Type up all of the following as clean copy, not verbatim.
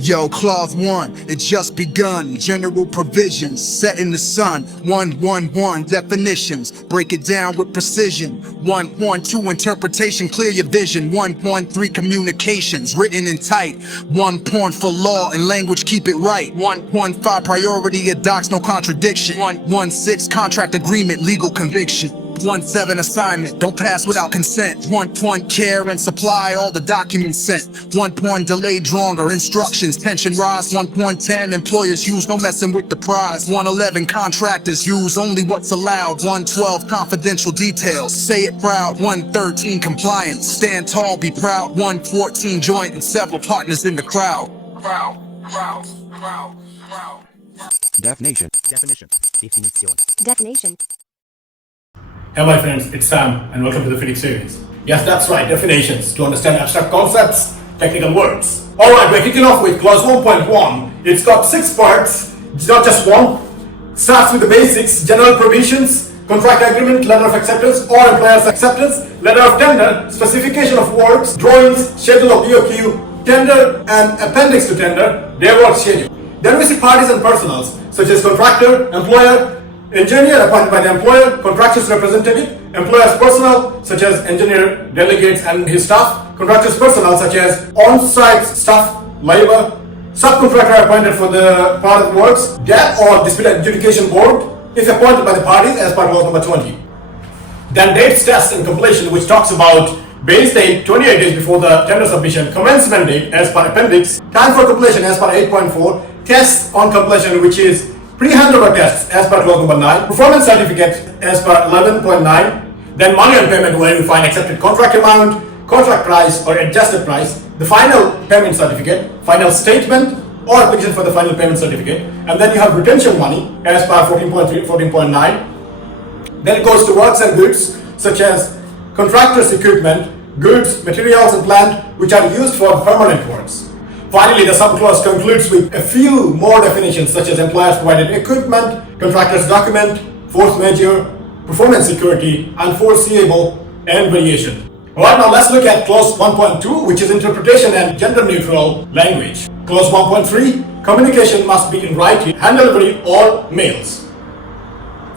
Yo, Clause-1, it just begun. General provisions set in the sun. 111 definitions, break it down with precision. 112 interpretation, clear your vision. 113 communications, written in tight. 1 for law and language, keep it right. 115 priority, it docs, no contradiction. 116 contract agreement, legal conviction. 17 assignment, don't pass without consent. 1 care and supply, all the documents sent. 1 delayed drawing or instructions, tension rise. 1.10 employers use, no messing with the prize. 111 contractors use only what's allowed. 112 confidential details, say it proud. 113 compliance, stand tall, be proud. 114 joint and several partners in the crowd. Definition. Hey my friends, it's Sam and welcome to the FIDIC series. Yes, that's right, definitions, to understand abstract concepts, technical words. Alright, we're kicking off with clause 1.1. It's got 6 parts, it's not just one. Starts with the basics, general provisions, contract agreement, letter of acceptance or employer's acceptance, letter of tender, specification of works, drawings, schedule of BOQ, tender and appendix to tender, their work schedule. Then we see parties and personals, such as contractor, employer, engineer appointed by the employer, contractor's representative, employer's personnel such as engineer, delegates and his staff, contractor's personnel such as on-site staff, labor, subcontractor appointed for the part of the works, debt or dispute adjudication board if appointed by the parties as per clause number 20. Then dates, test and completion, which talks about base date 28 days before the tender submission, commencement date as per appendix, time for completion as per 8.4, tests on completion which is pre-handover tests as per clause number 9, performance certificate as per 11.9, then money on payment where you find accepted contract amount, contract price or adjusted price, the final payment certificate, final statement or application for the final payment certificate, and then you have retention money as per 14.3, 14.9. Then it goes to works and goods such as contractor's equipment, goods, materials and plant which are used for permanent works. Finally, the subclause concludes with a few more definitions such as employer's provided equipment, contractor's document, force majeure, performance security, unforeseeable, and variation. Alright, now let's look at clause 1.2, which is interpretation and gender neutral language. Clause 1.3, communication must be in writing, hand delivery or mails.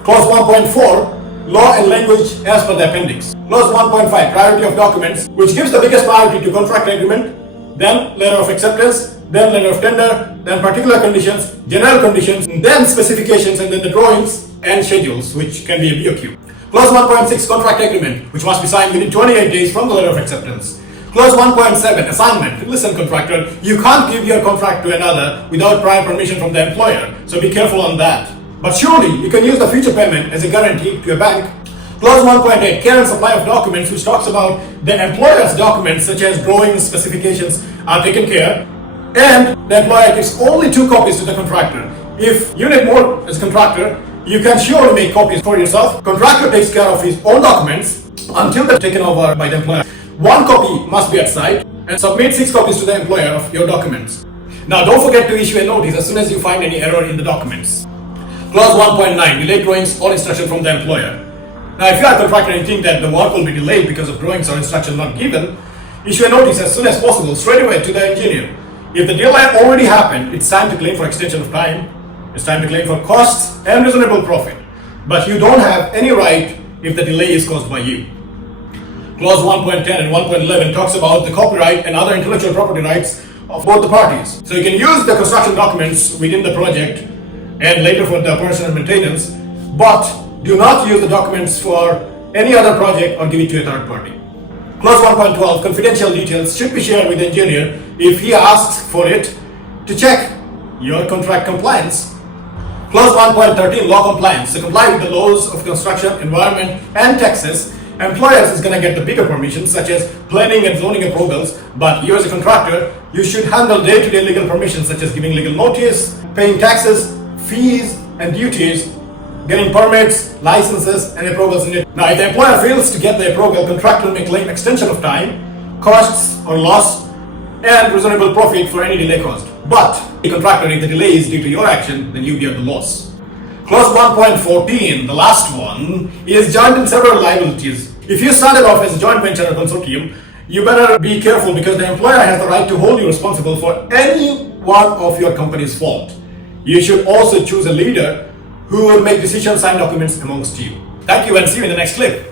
Clause 1.4, law and language as per the appendix. Clause 1.5, priority of documents, which gives the biggest priority to contract agreement, then letter of acceptance, then letter of tender, then particular conditions, general conditions, then specifications, and then the drawings and schedules, which can be a BOQ. Clause 1.6, contract agreement, which must be signed within 28 days from the letter of acceptance. Clause 1.7, assignment. Listen, contractor, you can't give your contract to another without prior permission from the employer, so be careful on that. But surely, you can use the future payment as a guarantee to a bank. Clause 1.8, care and supply of documents, which talks about the employer's documents such as drawings, specifications are taken care, and the employer gives only 2 copies to the contractor. If you need more as contractor, you can surely make copies for yourself. Contractor takes care of his own documents until they're taken over by the employer. 1 copy must be at site and submit 6 copies to the employer of your documents. Now don't forget to issue a notice as soon as you find any error in the documents. Clause 1.9, delayed drawings or instruction from the employer. Now, if you are a contractor and you think that the work will be delayed because of drawings or instructions not given, issue a notice as soon as possible, straight away to the engineer. If the delay already happened, it's time to claim for extension of time, it's time to claim for costs and reasonable profit. But you don't have any right if the delay is caused by you. Clause 1.10 and 1.11 talks about the copyright and other intellectual property rights of both the parties. So you can use the construction documents within the project and later for the operation and maintenance, but do not use the documents for any other project or give it to a third party. Clause 1.12, confidential details should be shared with the engineer if he asks for it to check your contract compliance. Clause 1.13, law compliance. To comply with the laws of construction, environment, and taxes, employers is going to get the bigger permissions such as planning and zoning approvals, but you as a contractor, you should handle day-to-day legal permissions such as giving legal notice, paying taxes, fees, and duties, getting permits, licenses, and approvals in it. Now, if the employer fails to get the approval, contractor may claim extension of time, costs or loss, and reasonable profit for any delay caused. But the contractor, if the delay is due to your action, then you bear the loss. Clause 1.14, the last one, is joint and several liabilities. If you started off as a joint venture or consortium, you better be careful because the employer has the right to hold you responsible for any one of your company's fault. You should also choose a leader who will make decisions and documents amongst you. Thank you and see you in the next clip.